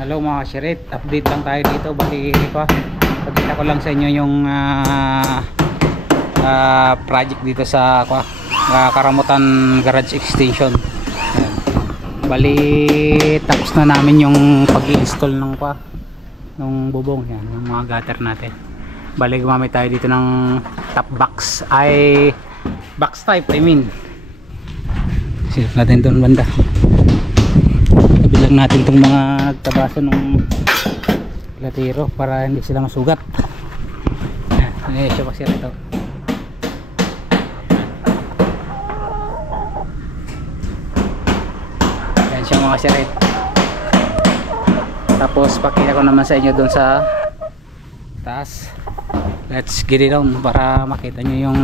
Hello mga kashirit, update lang tayo dito. Bali ko, pagkita ko lang sa inyo yung project dito sa Karamutan Garage Extension. Ayan. Bali tapos na namin yung pag-i-install ng bubong. Yan, yung mga gutter natin. Bali gumamit tayo dito ng top box, box type silip natin doon banda. Bilang natin itong mga nagtabaso ng latiro para hindi sila masugat. Siya kasi ito. Yan siya mga sirit. Tapos pakita ko naman sa inyo doon sa taas. Let's get it on para makita nyo yung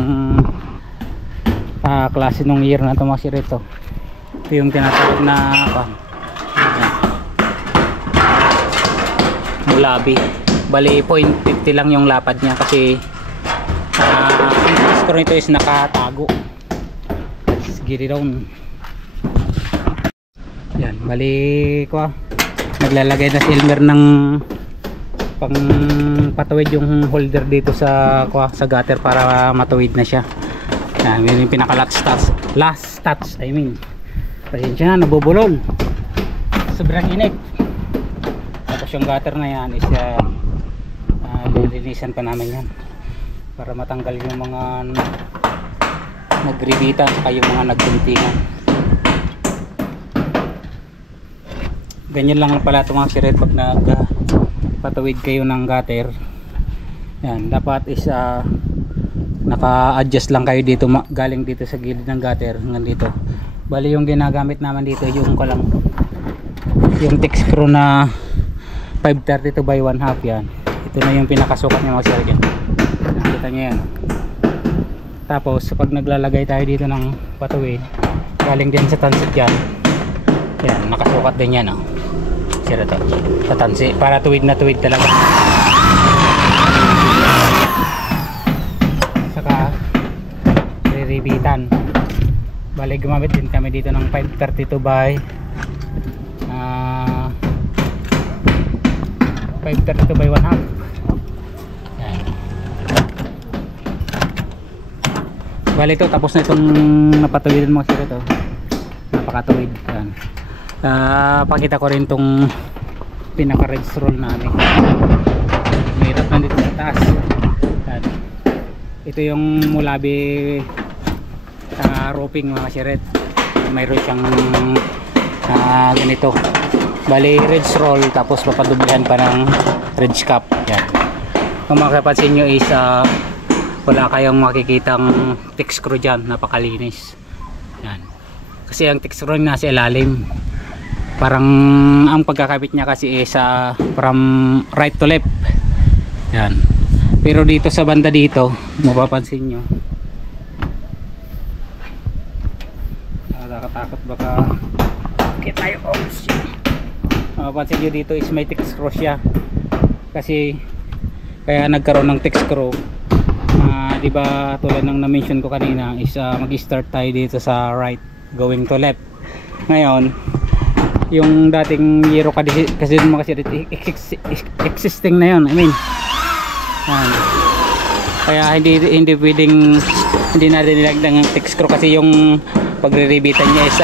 klase ng year na ito mga sirit. Ito yung tinatawag na mulabi. Bali 0.50 lang yung lapad niya kasi ang score nito is nakatago. Let's get it on. Yan, bali ko naglalagay na si Elmer ng pang patawid yung holder dito sa gutter para matuwid na siya. Yan, yun yung pinaka last touch pasensya na, nabubulol sobrang init. Tapos yung gutter na yan is lilinisan pa namin yan para matanggal yung mga nagribitan saka yung mga nagbuntingan. Ganyan lang pala ito mga siret pag nagpatawid kayo ng gutter. Yan, dapat is naka-adjust lang kayo dito galing dito sa gilid ng gutter hanggang dito. Bali yung ginagamit naman dito yung yung thick screw na 532 by 1/2 yan. Ito na yung pinakasukat niya mga siret. Nakita nyo yan. Tapos pag naglalagay tayo dito ng patawid galing din sa tansit yan, yan nakasukat din yan siret sa tansi para tuwid na tuwid talaga. Saka riribitan. Bali gumamit din kami dito ng 532 by 1/2. Yan. Bali ito tapos na itong napatawidan mga sir ito. Napakatuwid. Yan. Pakita ko rin itong pinaka red roll namin. Mayroon na dito sa taas. Yan. Ito yung mulabi roping mga siret. Mayroon siyang ganito. Bali red roll tapos papadublihan pa ng red cap. Yan. Kung makapansin nyo is wala kayong makikitang thick screw dyan. Napakalinis. Yan. Kasi ang thick screw nasa ilalim. Parang ang pagkakabit niya kasi is from right to left. Yan. Pero dito sa banda dito mapapansin nyo nakakatakot baka kita tayo. Mapapansin nyo dito is may thick screw siya kasi kaya nagkaroon ng thick screw. Diba tulad ng na-mention ko kanina is mag-start tayo dito sa right going to left. Ngayon yung dating yero kasi existing na yun. Kaya hindi pwedeng hindi natin nilagdag ng thick screw kasi yung pagre-ribitan niya is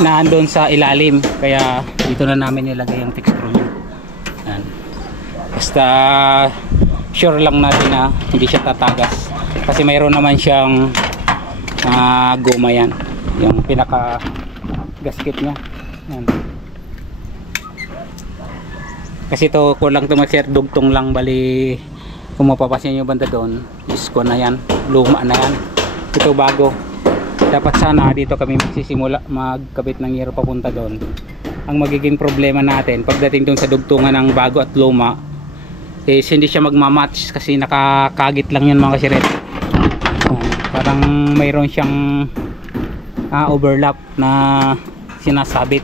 nandun sa ilalim. Kaya dito na namin nilagay yung thick screw niya. Yan. Basta sure lang natin na hindi siya tatagas kasi mayroon naman siyang goma yan, yung pinaka gasket niya. Yan. Kasi ito kulang tumasir dugtong lang. Bali kung mapapasin nyo banda doon is ko na yan, luma na yan. Ito bago. Dapat sana dito kami magsisimula magkabit ng yero papunta doon. Ang magiging problema natin pagdating doon sa dugtungan ng bago at luma is hindi siya magmamatch kasi nakakagit lang yun mga kasiret. Parang mayroon siyang overlap na sinasabit.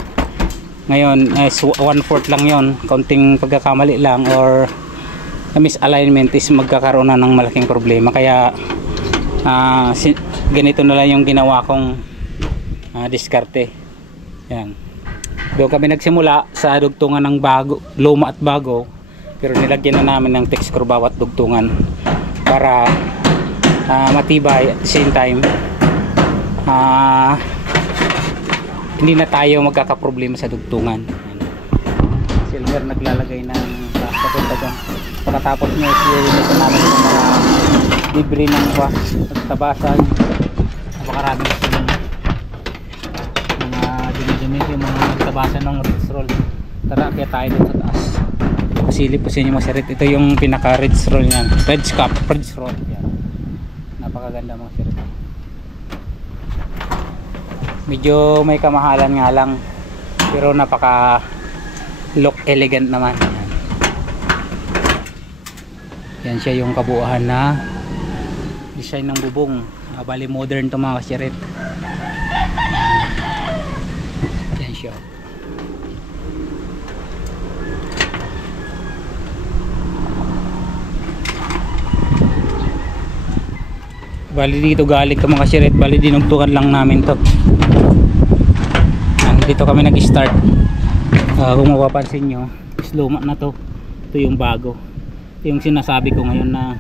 Ngayon 1/4 lang yon, kaunting pagkakamali lang or misalignment is magkakaroon na ng malaking problema. Kaya ganito na lang yung ginawa kong diskarte. Yan. Doon kami nagsimula sa dugtungan ng bago, luma at bago, pero nilagyan na namin ng text screw bawat dugtungan para matibay at the same time hindi na tayo magkakaproblema sa dugtungan. Silver naglalagay ng papunta doon. Pagkatapos nyo sililinis na namin yung mga debris ng nagtabasan, napakaraming mga dumi-dumi yung mga nagtabasan ng ridge roll. Tara, kaya tayo doon sa taas. Pasilip po sa inyo mga sirit. Ito yung pinaka ridge roll nyan, ridge roll yan. Napakaganda mga sirit. Medyo may kamahalan nga lang, pero napaka look elegant naman. Yan siya yung kabuuan na design ng bubong. Bali modern to mga kasirit. Yan siya. Bali dito galing to mga kasirit. Bali dinugtungan lang namin to. Dito kami nag-start. Kung mapapansin nyo, is luma na to. Ito yung bago. Ito yung sinasabi ko ngayon na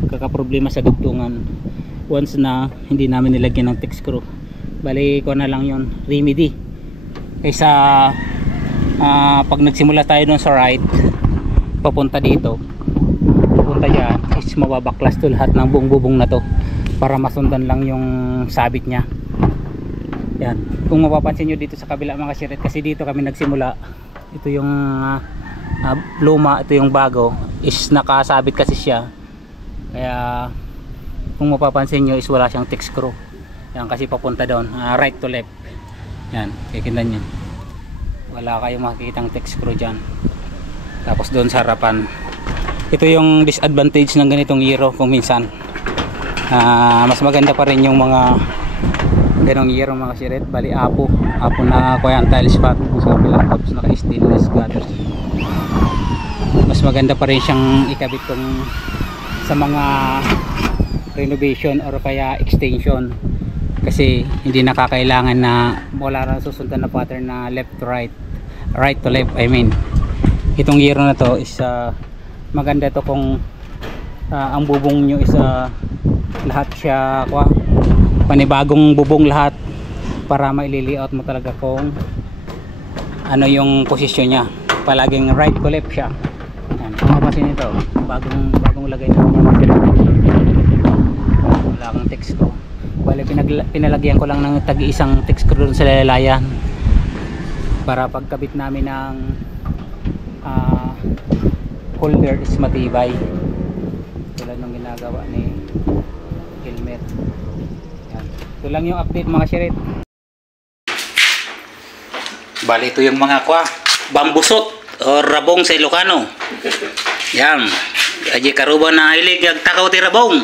magkakaproblema sa dugtungan once na hindi namin nilagyan ng text screw. Bali ko na lang yun, remedy. Kaysa pag nagsimula tayo dun sa right, papunta dito, papunta dyan, is mababaklas to lahat ng buong bubong na to para masundan lang yung sabit nya. Yan. Kung mapapansin nyo dito sa kabila mga kasirit, kasi dito kami nagsimula. Ito yung luma, ito yung bago, is nakasabit kasi siya. Kaya kung mapapansin nyo is wala siyang text screw. Yan, kasi papunta doon, right to left. Yan, kikindan nyo. Wala kayong makikitang text screw dyan. Tapos doon sa harapan. Ito yung disadvantage ng ganitong Euro kung minsan. Mas maganda pa rin yung mga ganong Euro mga kasirit. Bali apo na kuya ang tiles spot sa kabila, tapos naka stainless gutters. Mas maganda pa rin siyang ikabit kung sa mga renovation or kaya extension, kasi hindi nakakailangan na wala na susundan na pattern na left to right, right to left. I mean itong Euro na to is maganda to kung ang bubong nyo is lahat siya panibagong bubong lahat, para maililiot mo talaga kung ano yung posisyon nya. Palaging right to left siya. Yan, kung mapasin ito, bagong lagay na wala kang text screw. Bale pinalagyan ko lang ng tag-iisang text screw sa lalayan para pagkabit namin ng holder is matibay, tulad ng ginagawa ni Gilmer. Ito lang yung update mga sirit. Bali ito yung mga bambusot o rabong sa Ilocano. Yan. Aji karuba na hilig takaw ti rabong.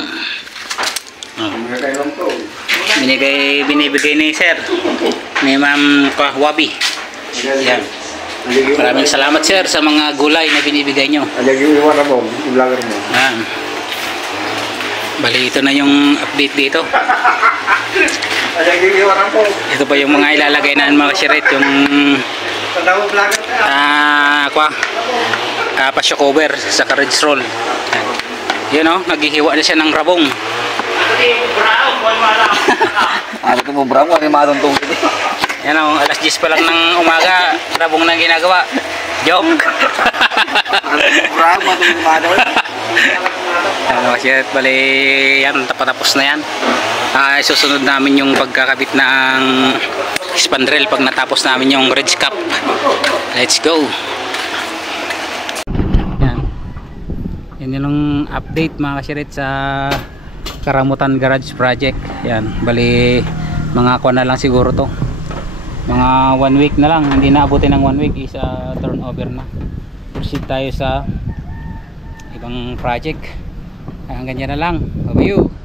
Binibigay ni sir, ni ma'am Wabi. Yan. Maraming salamat sir sa mga gulay na binibigay nyo. Yan. Bali ito na yung update dito. Ito pa yung mga ilalagay na mga kasirit, yung pasyo cover sa carriage roll. Yun o, naghihiwa na siya ng rabong. Ano ito mo brown? Ano yung matuntong ito? Yan o, alas 10 pa lang ng umaga, rabong na ginagawa. Joke. Brown, matuntong matuntong. Ano kasi bali yan, tapos na yan. Susunod namin yung pagkakabit ng spandrel pag natapos namin yung ridge cap. Let's go. Yan yung update mga kasirit sa Karamutan Garage Project. Yan, bali mga na lang siguro to, mga 1 week na lang, hindi na abutin ng 1 week is turnover na. Proceed tayo sa ibang project. Hanggang dyan na lang. Bye-bye.